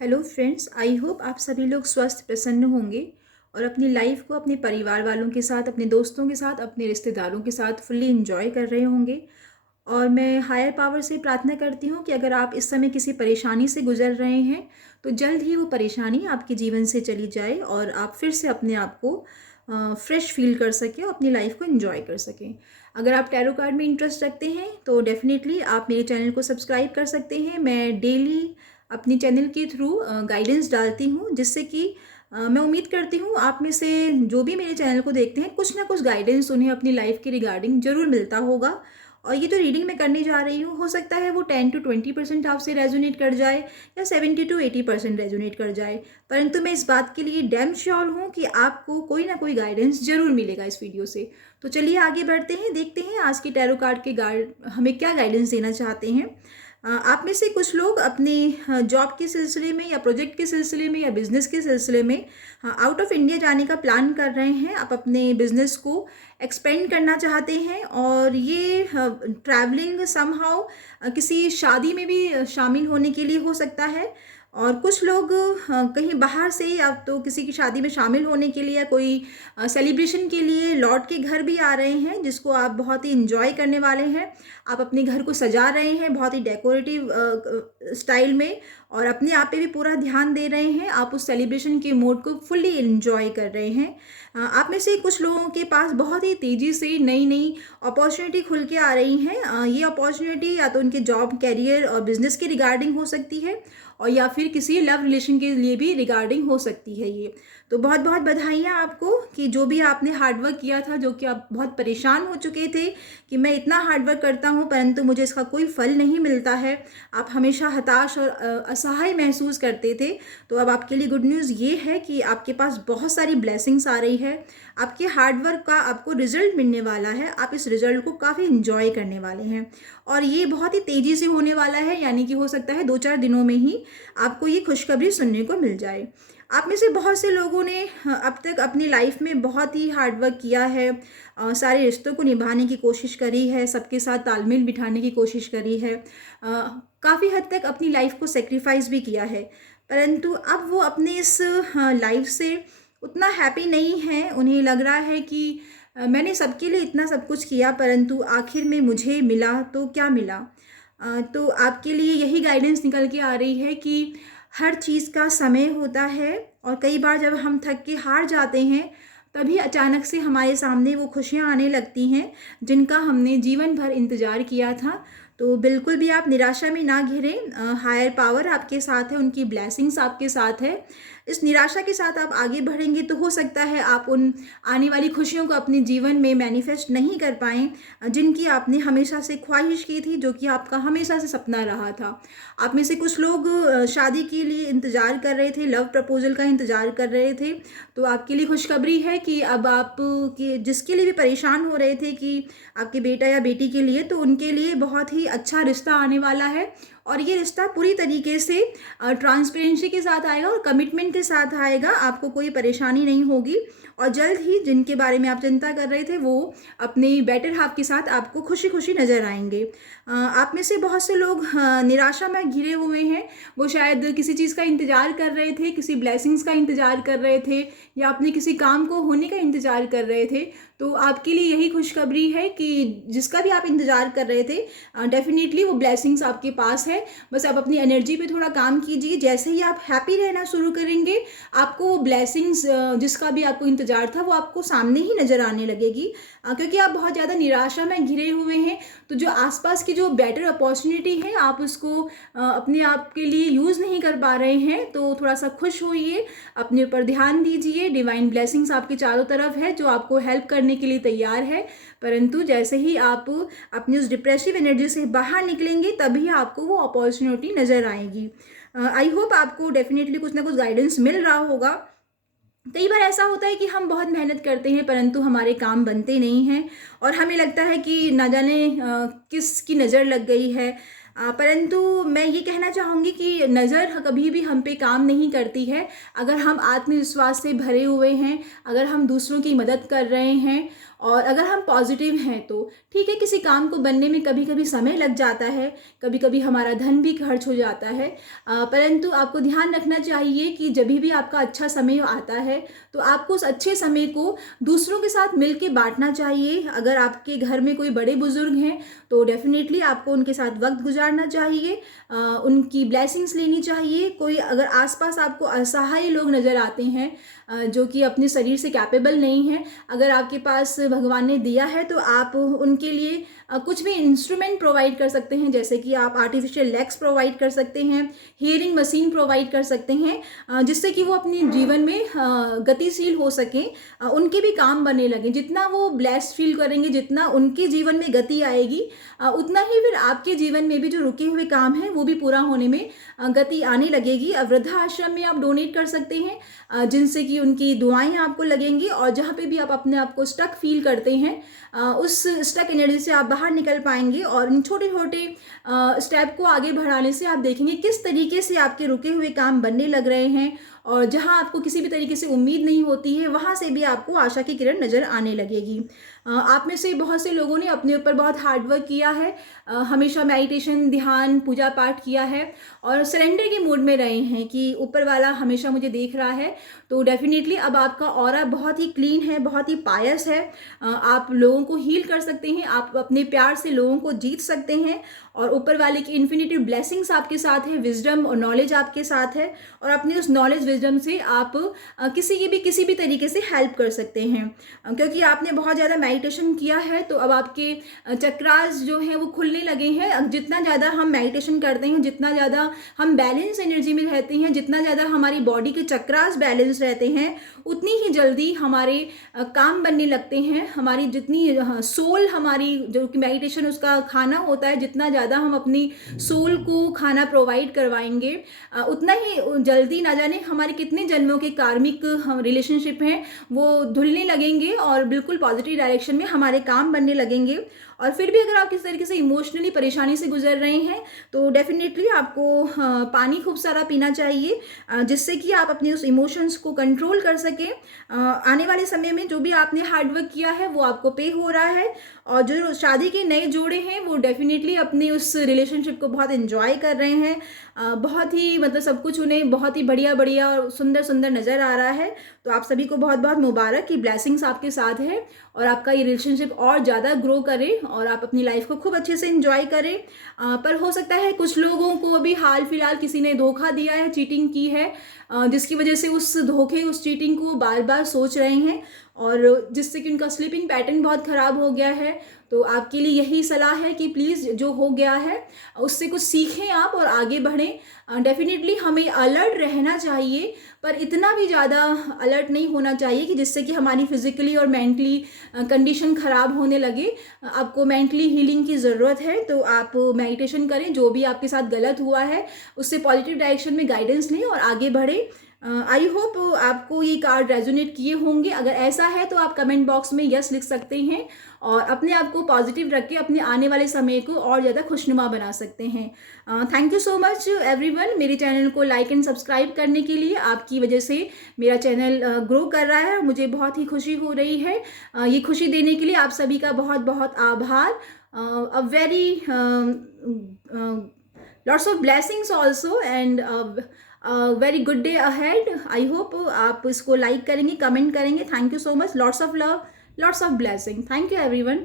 Hello friends, I hope आप सभी लोग स्वस्थ प्रसन्न होंगे और अपनी लाइफ को अपने परिवार वालों के साथ, अपने दोस्तों के साथ, अपने रिश्तेदारों के साथ फुल्ली इंजॉय कर रहे होंगे। और मैं हायर पावर से प्रार्थना करती हूँ कि अगर आप इस समय किसी परेशानी से गुजर रहे हैं तो जल्द ही वो परेशानी आपके जीवन से चली जाए और आप फिर से अपने आप को फ्रेश फील कर सकें और अपनी लाइफ को एंजॉय कर सकें। अगर आप टैरो कार्ड में इंटरेस्ट रखते हैं तो डेफिनेटली आप मेरे चैनल को सब्सक्राइब कर सकते हैं। मैं डेली अपनी चैनल के थ्रू गाइडेंस डालती हूँ, जिससे कि मैं उम्मीद करती हूँ आप में से जो भी मेरे चैनल को देखते हैं कुछ ना कुछ गाइडेंस उन्हें अपनी लाइफ के रिगार्डिंग ज़रूर मिलता होगा। और ये जो रीडिंग मैं करने जा रही हूँ, हो सकता है वो 10 to 20% आपसे रेजोनेट कर जाए या 70 to 80% रेजोनेट कर जाए, परंतु मैं इस बात के लिए डैम श्योर हूँ कि आपको कोई ना कोई गाइडेंस ज़रूर मिलेगा इस वीडियो से। तो चलिए आगे बढ़ते हैं, देखते हैं आज के टैरो कार्ड के गाइड हमें क्या गाइडेंस देना चाहते हैं। आप में से कुछ लोग अपने जॉब के सिलसिले में या प्रोजेक्ट के सिलसिले में या बिजनेस के सिलसिले में आउट ऑफ इंडिया जाने का प्लान कर रहे हैं। आप अपने बिजनेस को एक्सपेंड करना चाहते हैं और ये ट्रैवलिंग समहाउ किसी शादी में भी शामिल होने के लिए हो सकता है। और कुछ लोग कहीं बाहर से या तो किसी की शादी में शामिल होने के लिए या कोई सेलिब्रेशन के लिए लौट के घर भी आ रहे हैं, जिसको आप बहुत ही इंजॉय करने वाले हैं। आप अपने घर को सजा रहे हैं बहुत ही डेकोरेटिव स्टाइल में और अपने आप पे भी पूरा ध्यान दे रहे हैं। आप उस सेलिब्रेशन के मोड को फुल्ली एंजॉय कर रहे हैं। आप में से कुछ लोगों के पास बहुत ही तेज़ी से नई नई अपॉर्चुनिटी खुल के आ रही हैं। ये अपॉर्चुनिटी या तो उनके जॉब, कैरियर और बिजनेस के रिगार्डिंग हो सकती है और या फिर किसी लव रिलेशन के लिए भी रिगार्डिंग हो सकती है ये। तो बहुत बहुत बधाइयाँ आपको कि जो भी आपने हार्डवर्क किया था, जो कि आप बहुत परेशान हो चुके थे कि मैं इतना हार्डवर्क करता हूँ परंतु मुझे इसका कोई फल नहीं मिलता है, आप हमेशा हताश और असहाय महसूस करते थे। तो अब आपके लिए गुड न्यूज़ ये है कि आपके पास बहुत सारी ब्लेसिंग्स आ रही है। आपके हार्डवर्क का आपको रिजल्ट मिलने वाला है। आप इस रिजल्ट को काफ़ी इंजॉय करने वाले हैं और ये बहुत ही तेज़ी से होने वाला है, यानी कि हो सकता है 2-4 दिनों में ही आपको ये खुशखबरी सुनने को मिल जाए। आप में से बहुत से लोगों ने अब तक अपनी लाइफ में बहुत ही हार्डवर्क किया है, सारे रिश्तों को निभाने की कोशिश करी है, सबके साथ तालमेल बिठाने की कोशिश करी है, काफ़ी हद तक अपनी लाइफ को सेक्रीफाइस भी किया है, परंतु अब वो अपने इस लाइफ से उतना हैप्पी नहीं है। उन्हें लग रहा है कि मैंने सबके लिए इतना सब कुछ किया परंतु आखिर में मुझे मिला तो क्या मिला। तो आपके लिए यही गाइडेंस निकल के आ रही है कि हर चीज़ का समय होता है और कई बार जब हम थक के हार जाते हैं तभी अचानक से हमारे सामने वो खुशियाँ आने लगती हैं जिनका हमने जीवन भर इंतज़ार किया था। तो बिल्कुल भी आप निराशा में ना घिरें। हायर पावर आपके साथ है, उनकी ब्लेसिंग्स आपके साथ है। इस निराशा के साथ आप आगे बढ़ेंगे तो हो सकता है आप उन आने वाली खुशियों को अपने जीवन में मैनिफेस्ट नहीं कर पाएँ जिनकी आपने हमेशा से ख्वाहिश की थी, जो कि आपका हमेशा से सपना रहा था। आप में से कुछ लोग शादी के लिए इंतज़ार कर रहे थे, लव प्रपोज़ल का इंतज़ार कर रहे थे। तो आपके लिए खुशखबरी है कि अब आप के जिसके लिए भी परेशान हो रहे थे कि आपके बेटा या बेटी के लिए, तो उनके लिए बहुत ही अच्छा रिश्ता आने वाला है और ये रिश्ता पूरी तरीके से ट्रांसपेरेंसी के साथ आएगा और कमिटमेंट के साथ आएगा। आपको कोई परेशानी नहीं होगी और जल्द ही जिनके बारे में आप चिंता कर रहे थे वो अपने बेटर हाफ के साथ आपको खुशी खुशी नज़र आएंगे। आप में से बहुत से लोग निराशा में घिरे हुए हैं। वो शायद किसी चीज़ का इंतज़ार कर रहे थे, किसी ब्लेसिंग्स का इंतज़ार कर रहे थे या अपने किसी काम को होने का इंतज़ार कर रहे थे। तो आपके लिए यही खुशखबरी है कि जिसका भी आप इंतज़ार कर रहे थे डेफिनेटली वो ब्लेसिंग्स आपके पास है। बस आप अपनी एनर्जी पे थोड़ा काम कीजिए। जैसे ही आप हैप्पी रहना शुरू करेंगे आपको वो ब्लेसिंग्स जिसका भी आपको इंतज़ार था वो आपको सामने ही नज़र आने लगेगी। क्योंकि आप बहुत ज़्यादा निराशा में घिरे हुए हैं तो जो आसपास की जो बेटर अपॉर्चुनिटी है आप उसको अपने आप के लिए यूज़ नहीं कर पा रहे हैं। तो थोड़ा सा खुश होइए, अपने ऊपर ध्यान दीजिए। डिवाइन ब्लेसिंग्स आपके चारों तरफ है जो आपको हेल्प करने के लिए तैयार है, परंतु जैसे ही आप अपनी उस डिप्रेसिव एनर्जी से बाहर निकलेंगे तभी आपको वो अपॉर्चुनिटी नज़र आएगी। आई होप आपको डेफिनेटली कुछ ना कुछ गाइडेंस मिल रहा होगा। कई बार ऐसा होता है कि हम बहुत मेहनत करते हैं परंतु हमारे काम बनते नहीं हैं और हमें लगता है कि ना जाने किसकी नज़र लग गई है। परंतु मैं ये कहना चाहूँगी कि नज़र कभी भी हम पे काम नहीं करती है। अगर हम आत्मविश्वास से भरे हुए हैं, अगर हम दूसरों की मदद कर रहे हैं और अगर हम पॉजिटिव हैं तो ठीक है, किसी काम को बनने में कभी कभी समय लग जाता है, कभी कभी हमारा धन भी खर्च हो जाता है, परंतु आपको ध्यान रखना चाहिए कि जब भी आपका अच्छा समय आता है तो आपको उस अच्छे समय को दूसरों के साथ मिल के बांटना चाहिए। अगर आपके घर में कोई बड़े बुजुर्ग हैं तो डेफिनेटली आपको उनके साथ वक्त गुजारना चाहिए, उनकी ब्लेसिंग्स लेनी चाहिए। कोई अगर आसपास आपको असहाय लोग नज़र आते हैं जो कि अपने शरीर से कैपेबल नहीं है, अगर आपके पास भगवान ने दिया है तो आप उनके लिए कुछ भी इंस्ट्रूमेंट प्रोवाइड कर सकते हैं, जैसे कि आप आर्टिफिशियल लेग्स प्रोवाइड कर सकते हैं, हियरिंग मशीन प्रोवाइड कर सकते हैं, जिससे कि वो अपने जीवन में गतिशील हो सकें, उनके भी काम बनने लगे। जितना वो ब्लेस्ड फील करेंगे, जितना उनके जीवन में गति आएगी, उतना ही फिर आपके जीवन में भी जो रुके हुए काम हैं वो भी पूरा होने में गति आने लगेगी। वृद्धाश्रम में आप डोनेट कर सकते हैं, जिनसे कि उनकी दुआएं आपको लगेंगी, और जहाँ पे भी आप अपने आप को स्टक फील करते हैं उस स्टक एनर्जी से आप बाहर निकल पाएंगे। और इन छोटे छोटे स्टेप को आगे बढ़ाने से आप देखेंगे किस तरीके से आपके रुके हुए काम बनने लग रहे हैं, और जहां आपको किसी भी तरीके से उम्मीद नहीं होती है वहां से भी आपको आशा की किरण नज़र आने लगेगी। आप में से बहुत से लोगों ने अपने ऊपर बहुत हार्ड वर्क किया है, हमेशा मेडिटेशन, ध्यान, पूजा पाठ किया है और सरेंडर के मूड में रहे हैं कि ऊपर वाला हमेशा मुझे देख रहा है। तो डेफिनेटली अब आपका ऑरा बहुत ही क्लीन है, बहुत ही पायस है, आप लोगों को हील कर सकते हैं, आप अपने प्यार से लोगों को जीत सकते हैं, और ऊपर वाले की इन्फिनिटी ब्लेसिंग्स आपके साथ है, विजडम और नॉलेज आपके साथ है, और अपने उस नॉलेज विजडम से आप किसी भी तरीके से हेल्प कर सकते हैं। क्योंकि आपने बहुत ज़्यादा मेडिटेशन किया है तो अब आपके चक्रास जो हैं वो खुलने लगे हैं। जितना ज़्यादा हम मेडिटेशन करते हैं, जितना ज़्यादा हम बैलेंस एनर्जी में रहते हैं, जितना ज़्यादा हमारी बॉडी के चक्रास बैलेंस रहते हैं, उतनी ही जल्दी हमारे काम बनने लगते हैं। हमारी जितनी सोल, हमारी जो कि मेडिटेशन उसका खाना होता है, जितना ज़्यादा हम अपनी सोल को खाना प्रोवाइड करवाएंगे, उतना ही जल्दी ना जाने हमारे कितने जन्मों के कार्मिक रिलेशनशिप हैं वो धुलने लगेंगे और बिल्कुल पॉजिटिव डायरेक्शन में हमारे काम बनने लगेंगे। और फिर भी अगर आप किस तरीके से इमोशनली परेशानी से गुजर रहे हैं तो डेफिनेटली आपको पानी खूब सारा पीना चाहिए, जिससे कि आप अपने उस इमोशंस को कंट्रोल कर सकें। आने वाले समय में जो भी आपने हार्डवर्क किया है वो आपको पे हो रहा है, और जो शादी के नए जोड़े हैं वो डेफिनेटली अपने उस रिलेशनशिप को बहुत एंजॉय कर रहे हैं। बहुत ही मतलब सब कुछ उन्हें बहुत ही बढ़िया बढ़िया और सुंदर सुंदर नज़र आ रहा है। तो आप सभी को बहुत बहुत मुबारक की ब्लेसिंग्स आपके साथ है, और आपका ये रिलेशनशिप और ज़्यादा ग्रो करे और आप अपनी लाइफ को खूब अच्छे से एंजॉय करें। पर हो सकता है कुछ लोगों को अभी हाल फिलहाल किसी ने धोखा दिया है, चीटिंग की है, जिसकी वजह से उस धोखे, उस चीटिंग को बार बार सोच रहे हैं, और जिससे कि उनका स्लीपिंग पैटर्न बहुत ख़राब हो गया है। तो आपके लिए यही सलाह है कि प्लीज़ जो हो गया है उससे कुछ सीखें आप और आगे बढ़ें। डेफिनेटली हमें अलर्ट रहना चाहिए, पर इतना भी ज़्यादा अलर्ट नहीं होना चाहिए कि जिससे कि हमारी फिजिकली और मेंटली कंडीशन ख़राब होने लगे। आपको मेंटली हीलिंग की ज़रूरत है तो आप मेडिटेशन करें, जो भी आपके साथ गलत हुआ है उससे पॉजिटिव डायरेक्शन में गाइडेंस लें और आगे बढ़ें। आई होप आपको ये कार्ड रेजोनेट किए होंगे। अगर ऐसा है तो आप कमेंट बॉक्स में यस लिख सकते हैं और अपने आप को पॉजिटिव रख के अपने आने वाले समय को और ज़्यादा खुशनुमा बना सकते हैं। Thank you so much everyone, मेरे चैनल को लाइक एंड सब्सक्राइब करने के लिए। आपकी वजह से मेरा चैनल ग्रो कर रहा है और मुझे बहुत ही खुशी हो रही है। ये खुशी देने के लिए आप सभी का बहुत बहुत आभार। A very lots of blessings also and very good day ahead. I hope आप इसको लाइक करेंगे, कमेंट करेंगे। Thank you so much, lots of love, lots of blessing. Thank you everyone.